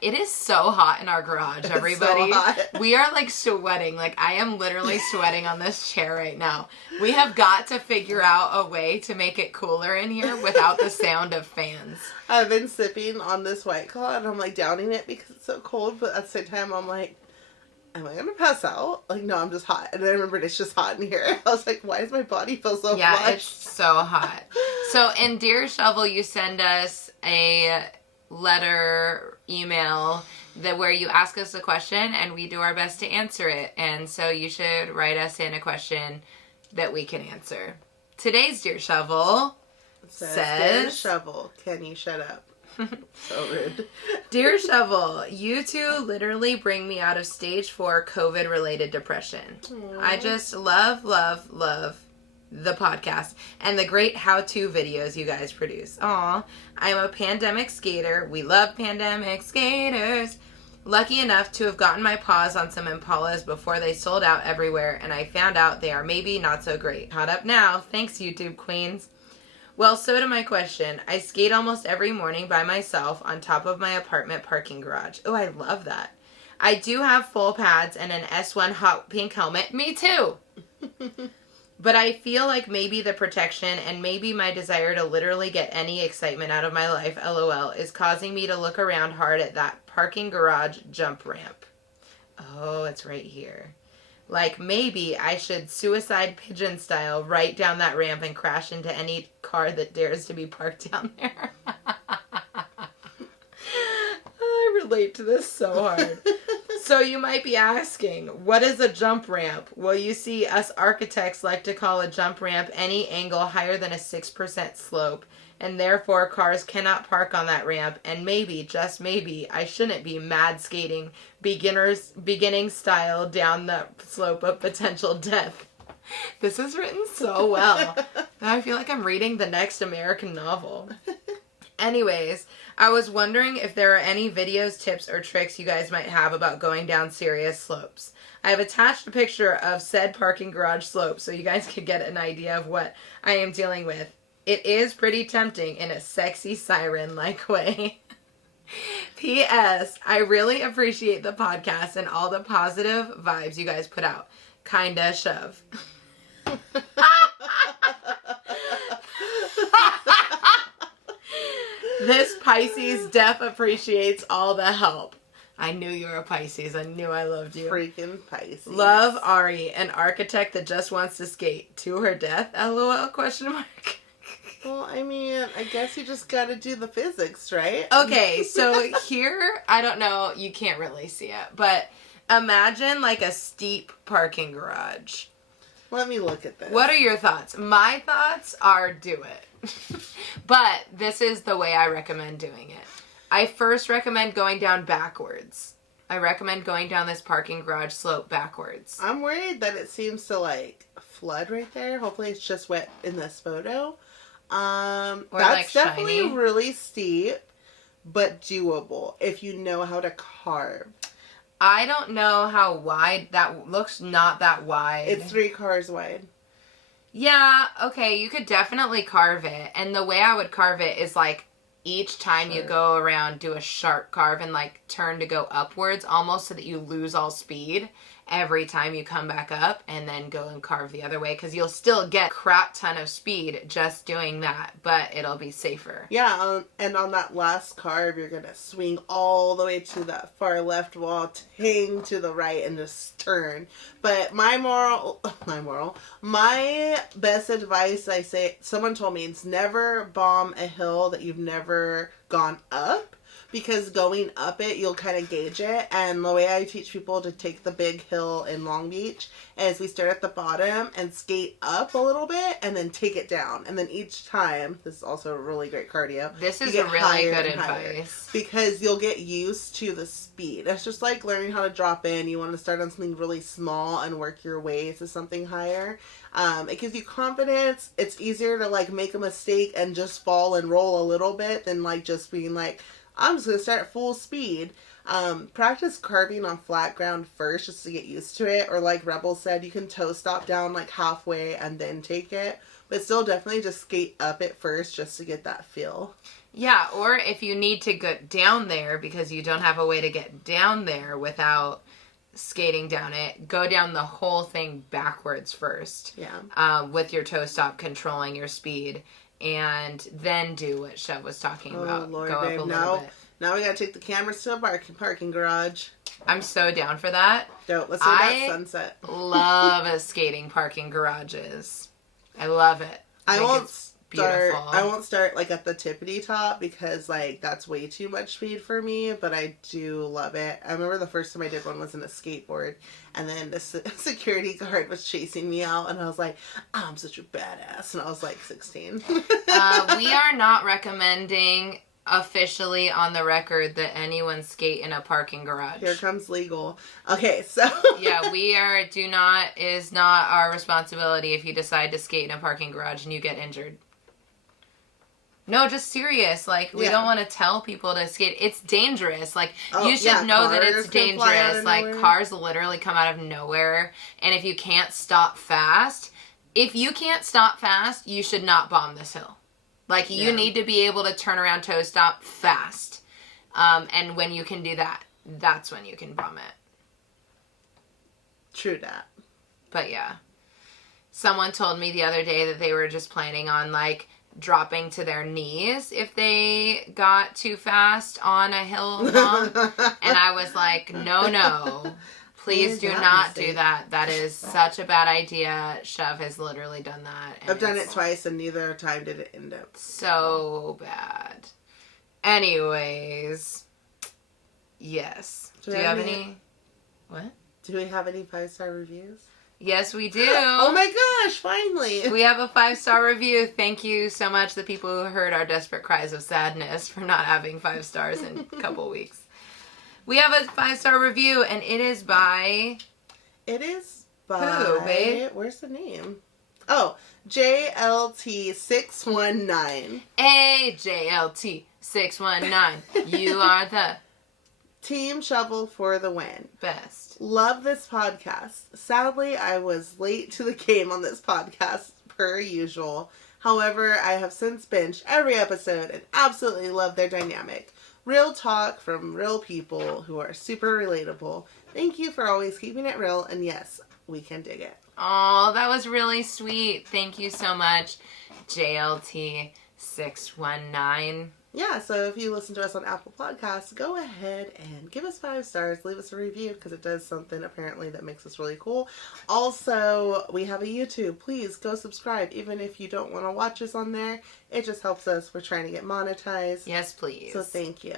It is so hot in our garage, everybody. So hot. We are like sweating. Like, I am literally sweating on this chair right now. We have got to figure out a way to make it cooler in here without the sound of fans. I've been sipping on this White Claw and I'm like downing it because it's so cold, but at the same time I'm like, am I going to pass out? Like, no, I'm just hot. And then I remembered it's just hot in here. I was like, why does my body feel so Yeah, flushed? it's so hot. So in Dear Shovel, you send us a letter, email, where you ask us a question and we do our best to answer it. And so you should write us in a question that we can answer. Today's Dear Shovel says Dear Shovel, can you shut up? So rude. Dear Shovel, you two literally bring me out of stage 4 COVID-related depression. Aww. I just love the podcast and the great how-to videos you guys produce. Aw, I'm a pandemic skater. We love pandemic skaters. Lucky enough to have gotten my paws on some Impalas before they sold out everywhere, and I found out they are maybe not so great. Caught up now. Thanks, YouTube queens. Well, so to my question. I skate almost every morning by myself on top of my apartment parking garage. Oh, I love that. I do have full pads and an S1 hot pink helmet. Me too. But I feel like maybe the protection and maybe my desire to literally get any excitement out of my life, LOL, is causing me to look around hard at that parking garage jump ramp. Oh, it's right here. Like, maybe I should suicide pigeon style right down that ramp and crash into any car that dares to be parked down there. I relate to this so hard. So you might be asking, what is a jump ramp? Well, you see, us architects like to call a jump ramp any angle higher than a 6% slope. and therefore cars cannot park on that ramp, and maybe, just maybe, I shouldn't be mad skating beginning style down the slope of potential death. This is written so well. Now I feel like I'm reading the next American novel. Anyways, I was wondering if there are any videos, tips, or tricks you guys might have about going down serious slopes. I have attached a picture of said parking garage slope so you guys can get an idea of what I am dealing with. It is pretty tempting in a sexy siren-like way. P.S. I really appreciate the podcast and all the positive vibes you guys put out. Kinda shove. This Pisces def appreciates all the help. I knew you were a Pisces. I knew I loved you. Freaking Pisces. Love, Ari, an architect that just wants to skate to her death. LOL, question mark. Well, I mean, I guess you just gotta do the physics, right? Okay, so here, I don't know, you can't really see it, but imagine like a steep parking garage. Let me look at this. What are your thoughts? My thoughts are do it. But this is the way I recommend doing it. I first recommend going down backwards. I recommend going down this parking garage slope backwards. I'm worried that it seems to like flood right there. Hopefully it's just wet in this photo. Or that's like definitely shiny. really steep, but doable if you know how to carve. I don't know how wide. That looks not that wide. It's 3 cars wide. Yeah, okay, you could definitely carve it. And the way I would carve it is like each time you go around, do a sharp carve and like turn to go upwards almost so that you lose all speed every time you come back up, and then go and carve the other way, because you'll still get crap ton of speed just doing that, but it'll be safer. Yeah, and on that last carve, you're gonna swing all the way to that far left wall, hang to the right, and just turn. But my best advice, I say, someone told me, it's never bomb a hill that you've never gone up. Because going up it, you'll kind of gauge it. And the way I teach people to take the big hill in Long Beach is we start at the bottom and skate up a little bit and then take it down. And then each time, this is also a really great cardio. This is a really good advice. Because you'll get used to the speed. It's just like learning how to drop in. You want to start on something really small and work your way to something higher. It gives you confidence. It's easier to like make a mistake and just fall and roll a little bit than like just being like, I'm just going to start at full speed. Practice carving on flat ground first just to get used to it. Or like Rebel said, you can toe stop down like halfway and then take it. But still definitely just skate up it first just to get that feel. Yeah, or if you need to get down there because you don't have a way to get down there without skating down it, go down the whole thing backwards first. Yeah. With your toe stop controlling your speed. And then do what Chev was talking about. Lord, go babe. up a little bit. Now we gotta take the cameras to a parking garage. I'm so down for that. Let's do that sunset. Love skating parking garages. I love it. I won't beautiful. start like at the tippity top because like that's way too much speed for me, but I do love it. I remember the first time I did one was in a skateboard, and then the security guard was chasing me out, and I was like, I'm such a badass, and I was like 16. We are not recommending officially on the record that anyone skate in a parking garage. Here comes legal. Okay, so yeah, is not our responsibility if you decide to skate in a parking garage and you get injured. No, just serious. Like, we don't want to tell people to skate. It's dangerous. Like, you should know that it's dangerous. Like, cars literally come out of nowhere. And if you can't stop fast, you should not bomb this hill. Like, you need to be able to turn around toe stop fast. And when you can do that, that's when you can bomb it. True that. But, yeah. Someone told me the other day that they were just planning on, like, dropping to their knees if they got too fast on a hill bump. And I was like, no. Please do not do that. That is such a bad idea. Chev has literally done that. I've done it twice and neither time did it end up so bad. Anyways. Yes. Do you have any? What? Do we have any 5-star reviews? Yes, we do. Oh my gosh, finally. We have a 5-star review. Thank you so much, the people who heard our desperate cries of sadness for not having 5 stars in a couple weeks. We have a 5-star review, and it is by... It is by... Who, babe? Where's the name? Oh, JLT619. Hey, JLT619. You are the... Team Shovel for the win. best. Love this podcast. Sadly, I was late to the game on this podcast, per usual. However, I have since binged every episode and absolutely love their dynamic. Real talk from real people who are super relatable. Thank you for always keeping it real, and yes, we can dig it. Oh, that was really sweet. Thank you so much, JLT619. Yeah, so if you listen to us on Apple Podcasts, go ahead and give us 5 stars. Leave us a review because it does something apparently that makes us really cool. Also, we have a YouTube. Please go subscribe. Even if you don't want to watch us on there, it just helps us. We're trying to get monetized. Yes, please. So thank you.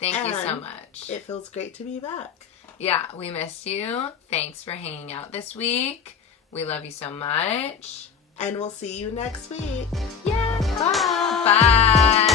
Thank you so much. It feels great to be back. Yeah, we missed you. Thanks for hanging out this week. We love you so much. And we'll see you next week. Yeah. Bye. Bye.